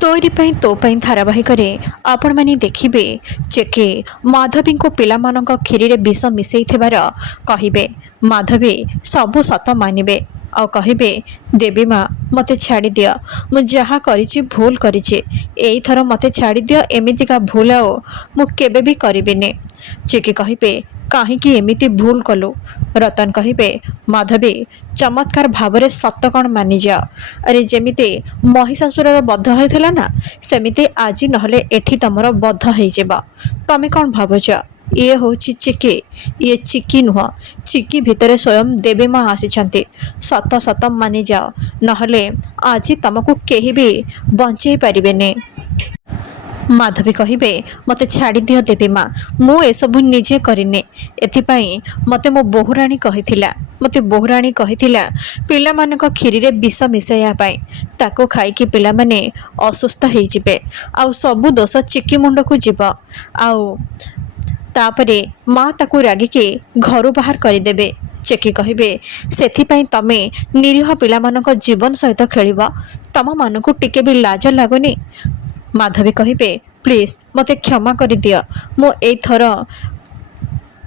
तोरी पई तो पई धारावाहिक आपण माने देखिबे चेके माधवी को पिला मानक खीरी रे विष मिसई थिबार कहिबे। माधवी सबु सत मानिबे आ कहिबे देवी माँ मते छाड़ी दिया मु जहाँ करिछि भूल करिछि एई थर मते छाड़ी दिया एमितिका भूल आओ मु केबे भी करिबिनी। चिकी कहिबे काहींकि एमिति भूल कलु। रतन कहिबे माधवी चमत्कार भावरे सत कण मानि जाओ। अरे जेमिति महिषासुरर बध होइथिला ना सेमिति आज नहले एठी तमर बध होइजिबा। तमे कौन भाबुछ ये होची चिकी ये चिकी नुह चिकी भितरे स्वयं देवी माँ आसीछंती। सत सत मानि जाओ नहले आज तुमको केही भी बंचई पारिबेनी। माधवी कहिबे मते छाड़ी दियो देवी माँ मु एसबु निजे करिने एथिपाई मते मो बहुराणी कहिथिला मते बहुराणी कहिथिला पिला मानक खीरी रे विष मिसैया पाई ताको खाइकी पिला माने असुस्थ हेइ जिबे आउ सबु दोष चिकी मुंड को जीव आउ तापरे माँ ताकू रागिके घरु बाहर करदेबे। चेकी कहिबे सेथिपाई तमे निरीह पिला मानक जीवन सहित खेलिब तम मानकू टिके भी लाज लागुनी। माधवी कहिबे प्लीज मते क्षमा कर दियो मो एई थर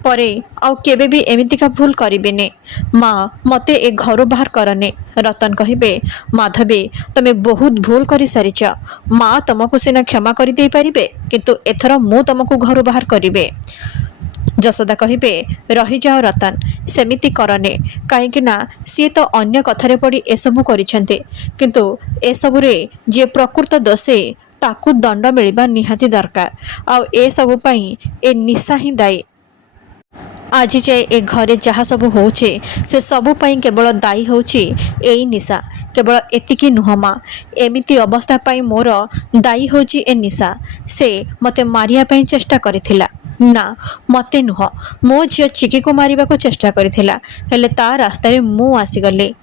परे आउ केबे भी एमितिका भूल करिबिनी। माँ मते ए घरु बाहर करने। रतन कहिबे माधवी तमे बहुत भूल करि सारिछ माँ तुमको सिना क्षमा कर दे पारिबे किंतु एथर मु तुमको घरु बाहर करिबे। जसोदा कहिबे रही जाओ रतन सेमिति करने कहीं ना सी तो अन्य कथारे पड़ी एसबु करिसेंते किंतु एसबुरे जे प्रकृत दोषे ताकू दंड मिलवा निहाती दरकार आउ ए सबु पई ए निशा ही दायी। आज जाए ए घरे जहाँ सब होचे से सबु पई केवल दायी होची एई निशा केवल एतिकी नुह माँ एमिति अवस्था पई मोर दायी होची ए निशा से मते मारिया पई चेष्टा करिथिला ना मते नुह मो झियो चिकी को मारिबा को चेष्टा करिथिला हेले ता रास्ता रे मु आसीगली।